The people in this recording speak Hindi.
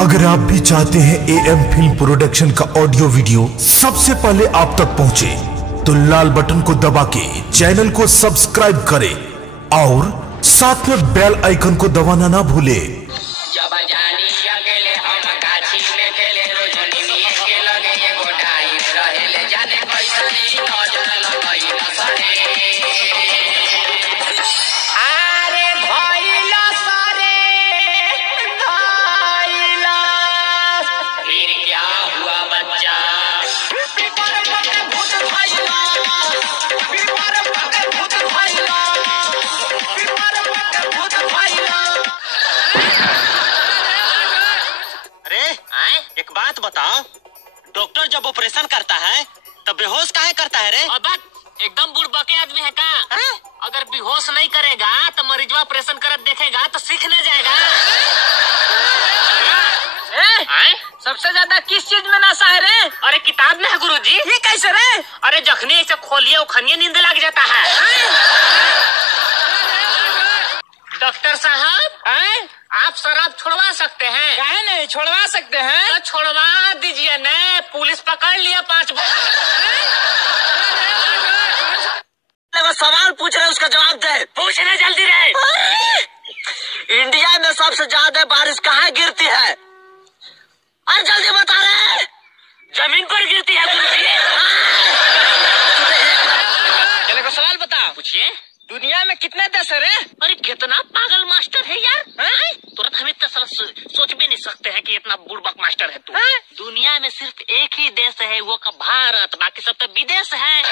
अगर आप भी चाहते हैं एएम फिल्म प्रोडक्शन का ऑडियो वीडियो सबसे पहले आप तक पहुंचे, तो लाल बटन को दबा के चैनल को सब्सक्राइब करें और साथ में बेल आइकन को दबाना ना भूले। एक बात बताओ, डॉक्टर जब ऑपरेशन करता है तब बेहोश काहे करता है रे? अब एकदम बुड़बके आदमी है का? अगर बेहोश नहीं करेगा तो मरीजवा ऑपरेशन करत देखेगा तो सीख न जाएगा। सबसे ज्यादा किस चीज में नशा है रे? अरे किताब में है गुरुजी। ये कैसे रे? अरे जखनी ऐसे खोलिए उखनिए नींद लग जाता है। डॉक्टर साहब, आप शराब छुड़वा सकते हैं? काहे नहीं छुड़वा सकते हैं? तो छुड़वा दीजिए न, पुलिस पकड़ लिया 5 सवाल पूछ रहे उसका जवाब दे। पूछने जल्दी रहे। इंडिया में सबसे ज्यादा बारिश कहाँ गिरती है? अरे जल्दी बता रहे। जमीन पर गिरती है गुरुजी। चले को सवाल बता। पूछिए। दुनिया में कितने देश है रे? अरे कितना पागल मास्टर है यार। तुरंत हम इतना सोच भी नहीं सकते हैं कि इतना बुड़बक मास्टर है तू। दुनिया में सिर्फ एक ही देश है, वो का भारत, बाकी सब तो विदेश है।